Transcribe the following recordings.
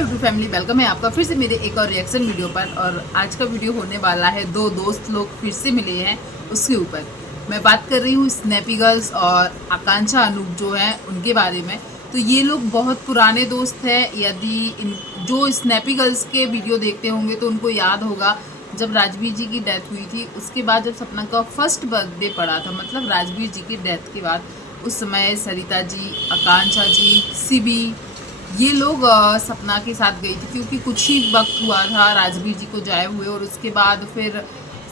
YouTube family, welcome है आपका फिर से मेरे एक और रिएक्शन वीडियो पर। और आज का वीडियो होने वाला है दो दोस्त लोग फिर से मिले हैं उसके ऊपर। मैं बात कर रही हूँ स्नैपी गर्ल्स और आकांक्षा अनूप जो हैं उनके बारे में। तो ये लोग बहुत पुराने दोस्त हैं। यदि जो स्नैपी गर्ल्स के वीडियो देखते होंगे तो उनको याद होगा जब राजवीर जी की डेथ हुई थी, उसके बाद जब सपना का फर्स्ट बर्थडे पड़ा था, मतलब राजवीर जी की डेथ के बाद, उस समय सरिता जी, आकांक्षा जी, सीबी, ये लोग सपना के साथ गई थी क्योंकि कुछ ही वक्त हुआ था राजवीर जी को जाए हुए। और उसके बाद फिर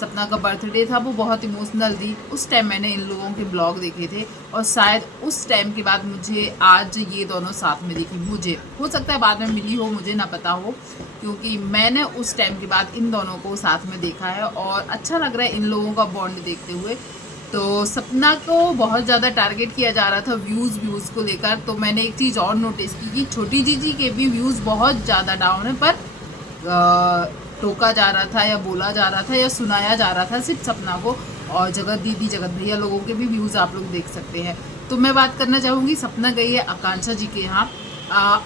सपना का बर्थडे था, वो बहुत इमोशनल थी। उस टाइम मैंने इन लोगों के ब्लॉग देखे थे और शायद उस टाइम के बाद मुझे आज ये दोनों साथ में दिखी। मुझे हो सकता है बाद में मिली हो, मुझे ना पता हो, क्योंकि मैंने उस टाइम के बाद इन दोनों को साथ में देखा है और अच्छा लग रहा है इन लोगों का बॉन्ड देखते हुए। तो सपना को बहुत ज़्यादा टारगेट किया जा रहा था व्यूज़ को लेकर। तो मैंने एक चीज़ और नोटिस की कि छोटी जीजी के भी व्यूज़ बहुत ज़्यादा डाउन है, पर टोका जा रहा था या बोला जा रहा था या सुनाया जा रहा था सिर्फ सपना को। और जगत दीदी, जगत भैया लोगों के भी व्यूज़ आप लोग देख सकते हैं। तो मैं बात करना चाहूँगी, सपना गई है आकांक्षा जी के यहाँ।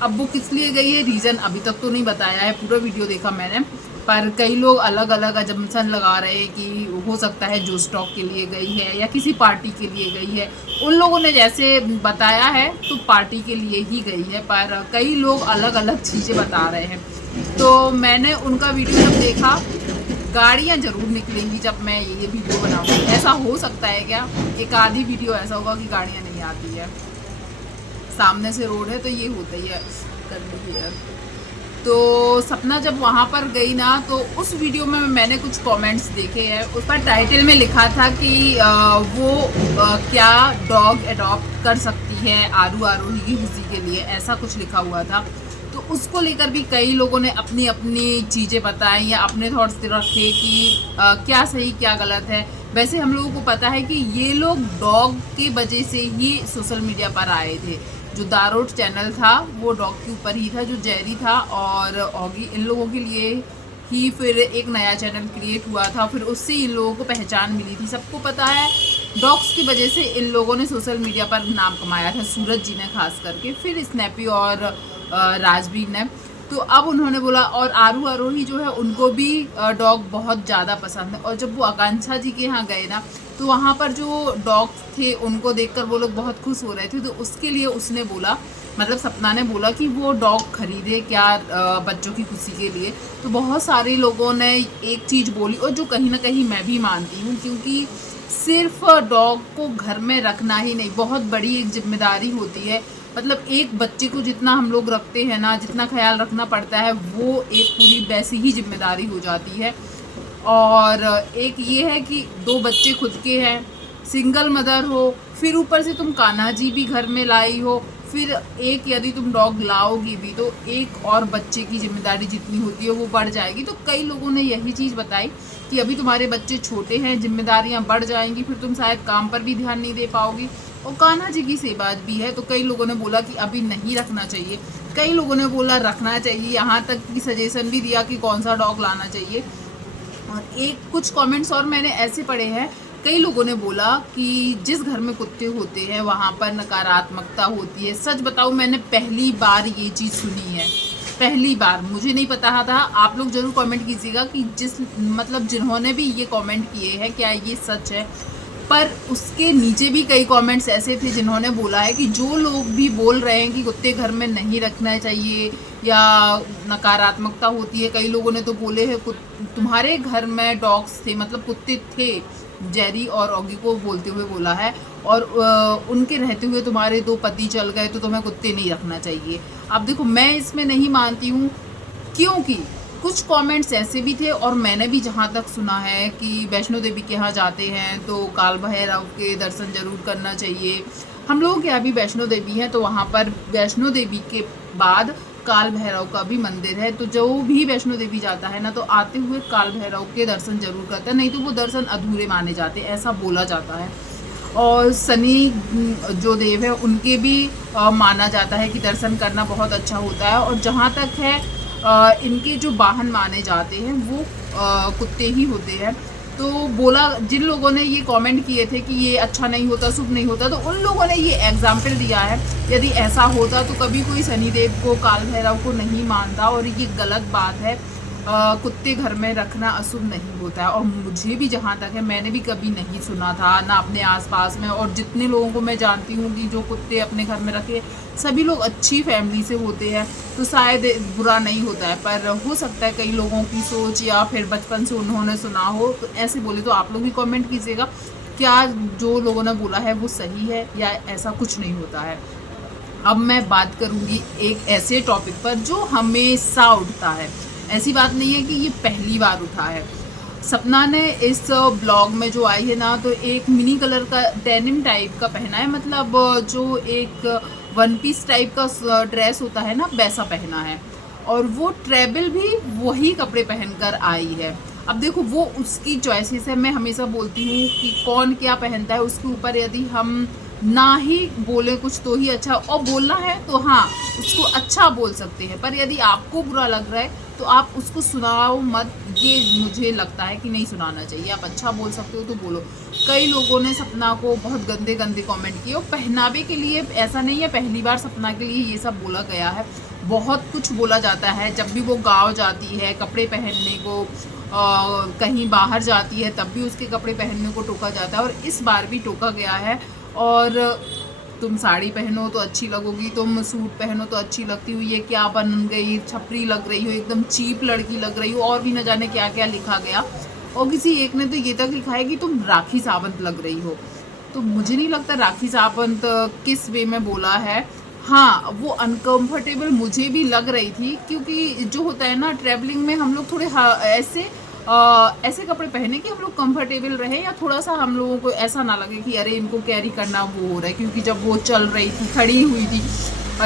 अब वो किस लिए गई है, रीज़न अभी तक तो नहीं बताया है, पूरा वीडियो देखा मैंने, पर कई लोग अलग अलग अजम्पशन लगा रहे हैं कि हो सकता है जो स्टॉक के लिए गई है या किसी पार्टी के लिए गई है। उन लोगों ने जैसे बताया है तो पार्टी के लिए ही गई है, पर कई लोग अलग अलग चीज़ें बता रहे हैं। तो मैंने उनका वीडियो जब देखा, गाड़ियाँ ज़रूर निकलेंगी जब मैं ये वीडियो बनाऊँगी। ऐसा हो सकता है क्या, एक आधी वीडियो ऐसा होगा कि गाड़ियाँ नहीं आती है, सामने से रोड है तो ये होता ही है, कर लीजिए यार। तो सपना जब वहाँ पर गई ना, तो उस वीडियो में मैंने कुछ कमेंट्स देखे हैं। उस पर टाइटल में लिखा था कि वो क्या डॉग अडॉप्ट कर सकती है आरोही की खुशी के लिए, ऐसा कुछ लिखा हुआ था। तो उसको लेकर भी कई लोगों ने अपनी अपनी चीज़ें बताई या अपने थॉट्स रखे कि क्या सही क्या गलत है। वैसे हम लोगों को पता है कि ये लोग डॉग की वजह से ही सोशल मीडिया पर आए थे। जो दारोट चैनल था वो डॉग के ऊपर ही था, जो जेरी था और ऑगी, इन लोगों के लिए ही फिर एक नया चैनल क्रिएट हुआ था। फिर उससे इन लोगों को पहचान मिली थी। सबको पता है डॉग्स की वजह से इन लोगों ने सोशल मीडिया पर नाम कमाया था, सूरज जी ने खास करके, फिर स्नैपी और राजवीर ने। तो अब उन्होंने बोला, और आरोही जो है उनको भी डॉग बहुत ज़्यादा पसंद है। और जब वो आकांक्षा जी के यहाँ गए ना, तो वहाँ पर जो डॉग्स थे उनको देखकर वो लोग बहुत खुश हो रहे थे। तो उसके लिए उसने बोला, मतलब सपना ने बोला कि वो डॉग खरीदे क्या बच्चों की खुशी के लिए। तो बहुत सारे लोगों ने एक चीज़ बोली और जो कहीं ना कहीं मैं भी मानती हूँ, क्योंकि सिर्फ डॉग को घर में रखना ही नहीं, बहुत बड़ी एक जिम्मेदारी होती है। मतलब एक बच्चे को जितना हम लोग रखते हैं ना, जितना ख्याल रखना पड़ता है, वो एक पूरी वैसी ही जिम्मेदारी हो जाती है। और एक ये है कि दो बच्चे खुद के हैं, सिंगल मदर हो, फिर ऊपर से तुम कान्हा जी भी घर में लाई हो, फिर एक यदि तुम डॉग लाओगी भी तो एक और बच्चे की जिम्मेदारी जितनी होती है वो बढ़ जाएगी। तो कई लोगों ने यही चीज़ बताई कि अभी तुम्हारे बच्चे छोटे हैं, जिम्मेदारियां बढ़ जाएंगी, फिर तुम शायद काम पर भी ध्यान नहीं दे पाओगी। और कान्हा जी की सेवा भी है, तो कई लोगों ने बोला कि अभी नहीं रखना चाहिए, कई लोगों ने बोला रखना चाहिए, यहाँ तक कि सजेशन भी दिया कि कौन सा डॉग लाना चाहिए। और एक कुछ कमेंट्स और मैंने ऐसे पढ़े हैं, कई लोगों ने बोला कि जिस घर में कुत्ते होते हैं वहाँ पर नकारात्मकता होती है। सच बताऊँ, मैंने पहली बार ये चीज़ सुनी है, पहली बार, मुझे नहीं पता था। आप लोग ज़रूर कमेंट कीजिएगा कि जिन्होंने भी ये कमेंट किए हैं क्या ये सच है। पर उसके नीचे भी कई कमेंट्स ऐसे थे जिन्होंने बोला है कि जो लोग भी बोल रहे हैं कि कुत्ते घर में नहीं रखना चाहिए या नकारात्मकता होती है, कई लोगों ने तो बोले हैं तुम्हारे घर में डॉग्स थे, मतलब कुत्ते थे, जेरी और ऑगी को बोलते हुए बोला है, और उनके रहते हुए तुम्हारे दो पति चल गए तो तुम्हें कुत्ते नहीं रखना चाहिए। अब देखो, मैं इसमें नहीं मानती हूँ, क्योंकि कुछ कमेंट्स ऐसे भी थे, और मैंने भी जहाँ तक सुना है कि वैष्णो देवी के यहाँ जाते हैं तो काल भैरव के दर्शन जरूर करना चाहिए। हम लोगों के यहाँ भी वैष्णो देवी है, तो वहाँ पर वैष्णो देवी के बाद काल भैरव का भी मंदिर है। तो जो भी वैष्णो देवी जाता है ना, तो आते हुए काल भैरव के दर्शन जरूर करता है, नहीं तो वो दर्शन अधूरे माने जाते हैं, ऐसा बोला जाता है। और शनि जो देव है उनके भी माना जाता है कि दर्शन करना बहुत अच्छा होता है। और जहाँ तक है इनके जो वाहन माने जाते हैं वो कुत्ते ही होते हैं। तो बोला, जिन लोगों ने ये कमेंट किए थे कि ये अच्छा नहीं होता, शुभ नहीं होता, तो उन लोगों ने ये एग्जाम्पल दिया है। यदि ऐसा होता तो कभी कोई शनिदेव को, काल भैरव को नहीं मानता, और ये गलत बात है। कुत्ते घर में रखना अशुभ नहीं होता है। और मुझे भी जहाँ तक है, मैंने भी कभी नहीं सुना था ना अपने आसपास में, और जितने लोगों को मैं जानती हूँ कि जो कुत्ते अपने घर में रखे, सभी लोग अच्छी फैमिली से होते हैं, तो शायद बुरा नहीं होता है। पर हो सकता है कई लोगों की सोच या फिर बचपन से उन्होंने सुना हो, तो ऐसे बोले तो आप लोग भी कमेंट कीजिएगा, क्या जो लोगों ने बोला है वो सही है या ऐसा कुछ नहीं होता है। अब मैं बात करूँगी एक ऐसे टॉपिक पर जो हमेशा उठता है। ऐसी बात नहीं है कि ये पहली बार उठा है। सपना ने इस ब्लॉग में जो आई है ना, तो एक मिनी कलर का डेनिम टाइप का पहना है, मतलब जो एक वन पीस टाइप का ड्रेस होता है ना, वैसा पहना है। और वो ट्रैवल भी वही कपड़े पहनकर आई है। अब देखो, वो उसकी चॉइसेस है। मैं हमेशा बोलती हूँ कि कौन क्या पहनता है उसके ऊपर यदि हम ना ही बोले कुछ तो ही अच्छा, और बोलना है तो हाँ उसको अच्छा बोल सकते हैं, पर यदि आपको बुरा लग रहा है तो आप उसको सुनाओ मत। ये मुझे लगता है कि नहीं सुनाना चाहिए। आप अच्छा बोल सकते हो तो बोलो। कई लोगों ने सपना को बहुत गंदे गंदे कमेंट किए, और पहनावे के लिए ऐसा नहीं है पहली बार सपना के लिए ये सब बोला गया है। बहुत कुछ बोला जाता है जब भी वो गाँव जाती है कपड़े पहनने को, कहीं बाहर जाती है तब भी उसके कपड़े पहनने को टोका जाता है, और इस बार भी टोका गया है। और तुम साड़ी पहनो तो अच्छी लगोगी, तुम सूट पहनो तो अच्छी लगती हो, ये क्या बन गई, छपरी लग रही हो, एकदम चीप लड़की लग रही हो, और भी न जाने क्या क्या लिखा गया। और किसी एक ने तो ये तक लिखा है कि तुम राखी सावंत लग रही हो। तो मुझे नहीं लगता राखी सावंत किस वे में बोला है। हाँ, वो अनकंफर्टेबल मुझे भी लग रही थी, क्योंकि जो होता है ना ट्रैवलिंग में, हम लोग थोड़े ऐसे कपड़े पहने कि हम लोग कंफर्टेबल रहे, या थोड़ा सा हम लोगों को ऐसा ना लगे कि अरे इनको कैरी करना वो हो रहा है। क्योंकि जब वो चल रही थी, खड़ी हुई थी,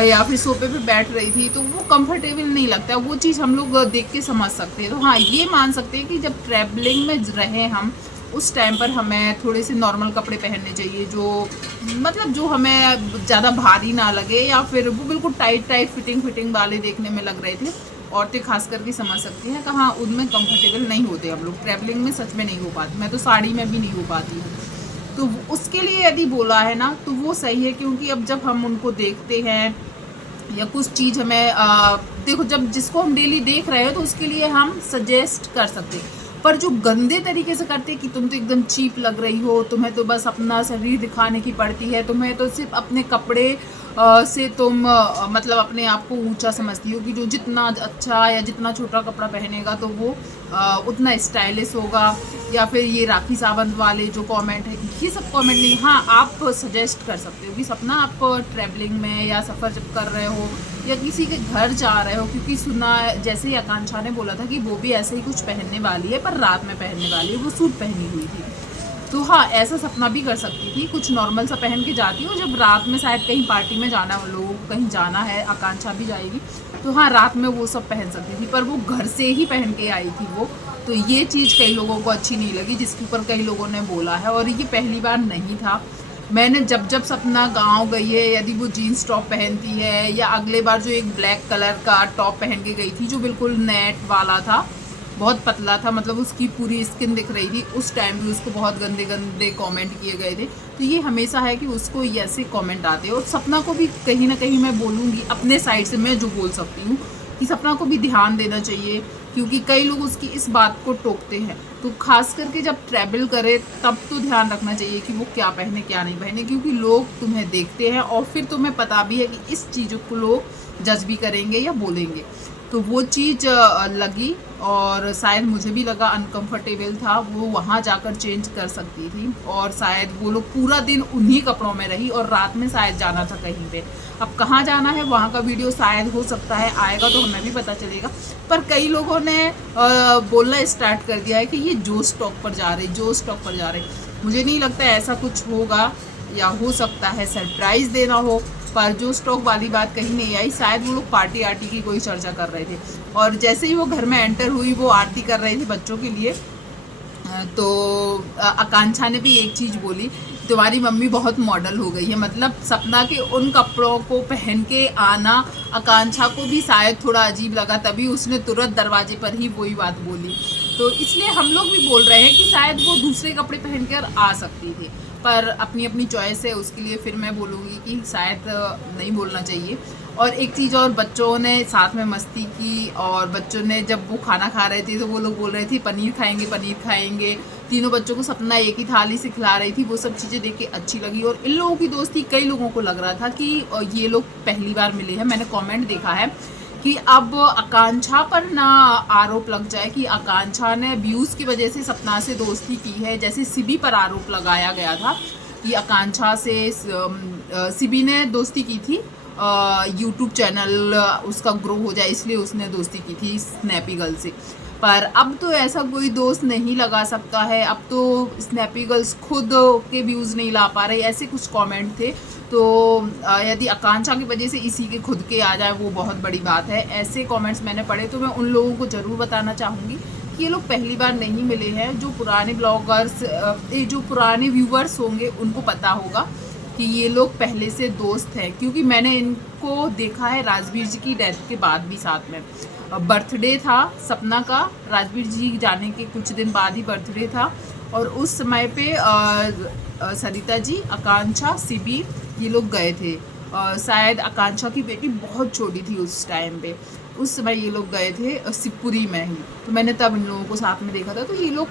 या फिर सोफे पे बैठ रही थी, तो वो कंफर्टेबल नहीं लगता। वो चीज़ हम लोग देख के समझ सकते हैं। तो हाँ, ये मान सकते हैं कि जब ट्रैवलिंग में रहे हम, उस टाइम पर हमें थोड़े से नॉर्मल कपड़े पहनने चाहिए, जो मतलब जो हमें ज़्यादा भारी ना लगे, या फिर वो बिल्कुल टाइट फिटिंग वाले देखने में लग रहे थे। औरतें खास करके समझ सकती हैं, कहाँ उनमें कंफर्टेबल नहीं होते हम लोग ट्रैवलिंग में, सच में नहीं हो पाती। मैं तो साड़ी में भी नहीं हो पाती हूँ। तो उसके लिए यदि बोला है ना, तो वो सही है। क्योंकि अब जब हम उनको देखते हैं या कुछ चीज़ हमें देखो, जब जिसको हम डेली देख रहे हो तो उसके लिए हम सजेस्ट कर सकते हैं। पर जो गंदे तरीके से करते हैं कि तुम तो एकदम चीप लग रही हो, तुम्हें तो बस अपना शरीर दिखाने की पड़ती है, तुम्हें तो सिर्फ अपने कपड़े से तुम मतलब अपने आप को ऊंचा समझती हो, कि जो जितना अच्छा या जितना छोटा कपड़ा पहनेगा तो वो उतना स्टाइलिश होगा। या फिर ये राखी सावंत वाले जो कमेंट है, ये सब कमेंट नहीं। हाँ, आप सजेस्ट कर सकते हो कि सपना आप ट्रैवलिंग में या सफ़र जब कर रहे हो या किसी के घर जा रहे हो, क्योंकि सुना जैसे ही आकांक्षा ने बोला था कि वो भी ऐसे ही कुछ पहनने वाली है, पर रात में पहनने वाली है, वो सूट पहनी हुई थी। तो हाँ, ऐसा सपना भी कर सकती थी, कुछ नॉर्मल सा पहन के जाती हो। जब रात में शायद कहीं पार्टी में जाना है, लोगों को कहीं जाना है, आकांक्षा भी जाएगी, तो हाँ रात में वो सब पहन सकती थी। पर वो घर से ही पहन के आई थी वो, तो ये चीज़ कई लोगों को अच्छी नहीं लगी, जिसके ऊपर कई लोगों ने बोला है। और ये पहली बार नहीं था। मैंने जब सपना गाँव गई है, यदि वो जीन्स टॉप पहनती है, या अगले बार जो एक ब्लैक कलर का टॉप पहन के गई थी जो बिल्कुल नेट वाला था, बहुत पतला था, मतलब उसकी पूरी स्किन दिख रही थी, उस टाइम भी उसको बहुत गंदे गंदे कमेंट किए गए थे। तो ये हमेशा है कि उसको ऐसे कमेंट आते हैं। और सपना को भी कहीं ना कहीं मैं बोलूँगी अपने साइड से, मैं जो बोल सकती हूँ कि सपना को भी ध्यान देना चाहिए, क्योंकि कई लोग उसकी इस बात को टोकते हैं। तो खास करके जब ट्रैवल करे तब तो ध्यान रखना चाहिए कि वो क्या पहने क्या नहीं पहने, क्योंकि लोग तुम्हें देखते हैं और फिर तुम्हें पता भी है कि इस चीज़ों को लोग जज भी करेंगे या बोलेंगे। तो वो चीज़ लगी, और शायद मुझे भी लगा अनकंफर्टेबल था। वो वहाँ जाकर चेंज कर सकती थी, और शायद वो लोग पूरा दिन उन्हीं कपड़ों में रही, और रात में शायद जाना था कहीं पे। अब कहाँ जाना है वहाँ का वीडियो शायद हो सकता है आएगा तो हमें भी पता चलेगा। पर कई लोगों ने बोलना स्टार्ट कर दिया है कि ये जो स्टॉक पर जा रहे, जो स्टॉक पर जा रहे। मुझे नहीं लगता ऐसा कुछ होगा, या हो सकता है सरप्राइज़ देना हो। पर जो स्टॉक वाली बात कहीं नहीं आई, शायद वो लोग पार्टी आर्टी की कोई चर्चा कर रहे थे। और जैसे ही वो घर में एंटर हुई, वो आरती कर रही थी बच्चों के लिए, तो आकांक्षा ने भी एक चीज़ बोली, तुम्हारी मम्मी बहुत मॉडल हो गई है। मतलब सपना के उन कपड़ों को पहन के आना आकांक्षा को भी शायद थोड़ा अजीब लगा, तभी उसने तुरंत दरवाजे पर ही वही बात बोली। तो इसलिए हम लोग भी बोल रहे हैं कि शायद वो दूसरे कपड़े पहनकर आ सकती थी, पर अपनी अपनी चॉइस है, उसके लिए फिर मैं बोलूँगी कि शायद नहीं बोलना चाहिए। और एक चीज़ और, बच्चों ने साथ में मस्ती की और बच्चों ने जब वो खाना खा रहे थे तो वो लोग बोल रहे थे पनीर खाएंगे पनीर खाएंगे। तीनों बच्चों को सपना एक ही थाली से खिला रही थी, वो सब चीज़ें देख के अच्छी लगी। और इन लोगों की दोस्ती, कई लोगों को लग रहा था कि ये लोग पहली बार मिले हैं। मैंने कमेंट देखा है कि अब आकांक्षा पर ना आरोप लग जाए कि आकांक्षा ने व्यूज़ की वजह से सपना से दोस्ती की है, जैसे सिबी पर आरोप लगाया गया था कि आकांक्षा से सिबी ने दोस्ती की थी, यूट्यूब चैनल उसका ग्रो हो जाए इसलिए उसने दोस्ती की थी स्नैपी गर्ल से। पर अब तो ऐसा कोई दोस्त नहीं लगा सकता है, अब तो स्नैपी गर्ल्स खुद के व्यूज़ नहीं ला पा रहे, ऐसे कुछ कमेंट थे। तो यदि आकांक्षा की वजह से इसी के खुद के आ जाए वो बहुत बड़ी बात है। ऐसे कमेंट्स मैंने पढ़े, तो मैं उन लोगों को ज़रूर बताना चाहूँगी कि ये लोग पहली बार नहीं मिले हैं। जो पुराने ब्लॉगर्स, जो पुराने व्यूवर्स होंगे उनको पता होगा कि ये लोग पहले से दोस्त हैं, क्योंकि मैंने इनको देखा है राजवीर जी की डेथ के बाद भी साथ में। बर्थडे था सपना का, राजवीर जी जाने के कुछ दिन बाद ही बर्थडे था, और उस समय पे सरिता जी, आकांक्षा, सिबी ये लोग गए थे। शायद आकांक्षा की बेटी बहुत छोटी थी उस टाइम पे, उस समय ये लोग गए थे शिवपुरी में ही। तो मैंने तब इन लोगों को साथ में देखा था। तो ये लोग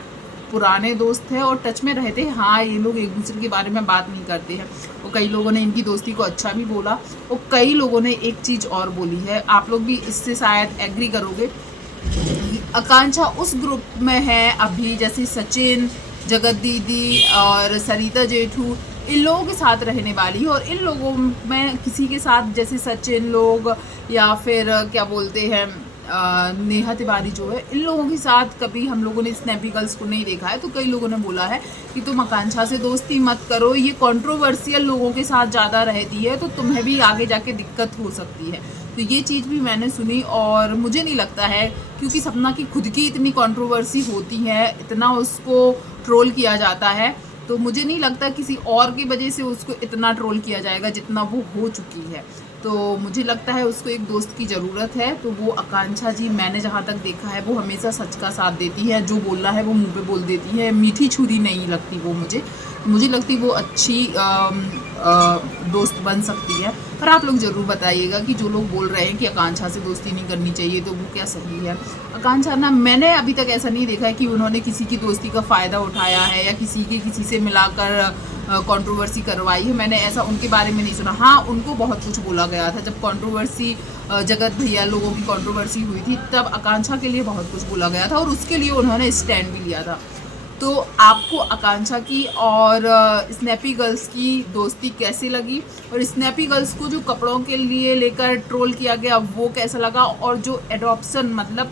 पुराने दोस्त हैं और टच में रहते हैं। हाँ, ये लोग एक दूसरे के बारे में बात नहीं करते हैं। और कई लोगों ने इनकी दोस्ती को अच्छा भी बोला, और कई लोगों ने एक चीज़ और बोली है, आप लोग भी इससे शायद एग्री करोगे। आकांक्षा उस ग्रुप में है अभी, जैसे सचिन, जगत दीदी और सरिता जेठू, इन लोगों के साथ रहने वाली है। और इन लोगों में किसी के साथ, जैसे सचिन लोग या फिर क्या बोलते हैं नेहा तिवारी जो है, इन लोगों के साथ कभी हम लोगों ने स्नैपी गर्ल्स को नहीं देखा है। तो कई लोगों ने बोला है कि तुम आकांक्षा से दोस्ती मत करो, ये कंट्रोवर्शियल लोगों के साथ ज़्यादा रहती है, तो तुम्हें भी आगे जाके दिक्कत हो सकती है। तो ये चीज़ भी मैंने सुनी, और मुझे नहीं लगता है, क्योंकि सपना की खुद की इतनी कंट्रोवर्सी होती है, इतना उसको ट्रोल किया जाता है, तो मुझे नहीं लगता किसी और की वजह से उसको इतना ट्रोल किया जाएगा जितना वो हो चुकी है। तो मुझे लगता है उसको एक दोस्त की ज़रूरत है। तो वो आकांक्षा जी, मैंने जहाँ तक देखा है, वो हमेशा सच का साथ देती है, जो बोलना है वो मुंह पे बोल देती है, मीठी छुरी नहीं लगती वो मुझे लगती वो अच्छी दोस्त बन सकती है। पर आप लोग ज़रूर बताइएगा कि जो लोग बोल रहे हैं कि आकांक्षा से दोस्ती नहीं करनी चाहिए, तो वो क्या सही है। आकांक्षा ना, मैंने अभी तक ऐसा नहीं देखा है कि उन्होंने किसी की दोस्ती का फ़ायदा उठाया है या किसी से मिलाकर कंट्रोवर्सी करवाई है। मैंने ऐसा उनके बारे में नहीं सुना। हाँ, उनको बहुत कुछ बोला गया था, जब कंट्रोवर्सी जगत भैया लोगों की कंट्रोवर्सी हुई थी, तब आकांक्षा के लिए बहुत कुछ बोला गया था और उसके लिए उन्होंने स्टैंड भी लिया था। तो आपको आकांक्षा की और स्नैपी गर्ल्स की दोस्ती कैसी लगी, और स्नैपी गर्ल्स को जो कपड़ों के लिए लेकर ट्रोल किया गया वो कैसा लगा, और जो एडॉप्शन मतलब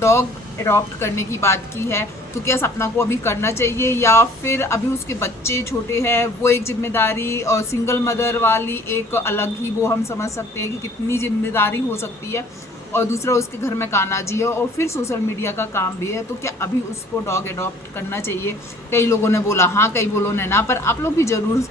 डॉग एडॉप्ट करने की बात की है, तो क्या सपना को अभी करना चाहिए, या फिर अभी उसके बच्चे छोटे हैं, वो एक जिम्मेदारी, और सिंगल मदर वाली एक अलग ही वो हम समझ सकते हैं कि कितनी जिम्मेदारी हो सकती है, और दूसरा उसके घर में कान्हा जी है, और फिर सोशल मीडिया का काम भी है। तो क्या अभी उसको डॉग एडॉप्ट करना चाहिए? कई लोगों ने बोला हाँ, कई लोगों ने ना। पर आप लोग भी ज़रूर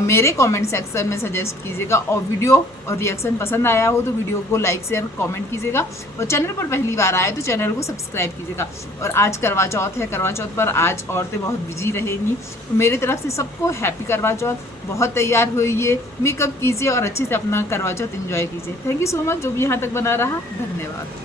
मेरे कमेंट सेक्शन में सजेस्ट कीजिएगा, और वीडियो और रिएक्शन पसंद आया हो तो वीडियो को लाइक शेयर कमेंट कीजिएगा, और चैनल पर पहली बार आए तो चैनल को सब्सक्राइब कीजिएगा। और आज करवा चौथ है, करवा चौथ पर आज औरतें बहुत बिजी रहेंगी, तो मेरी तरफ से सबको हैप्पी करवा चौथ। बहुत तैयार होइए, मेकअप कीजिए और अच्छे से अपना करवा चौथ एंजॉय कीजिए। थैंक यू सो मच जो भी यहाँ तक बना रहा, धन्यवाद।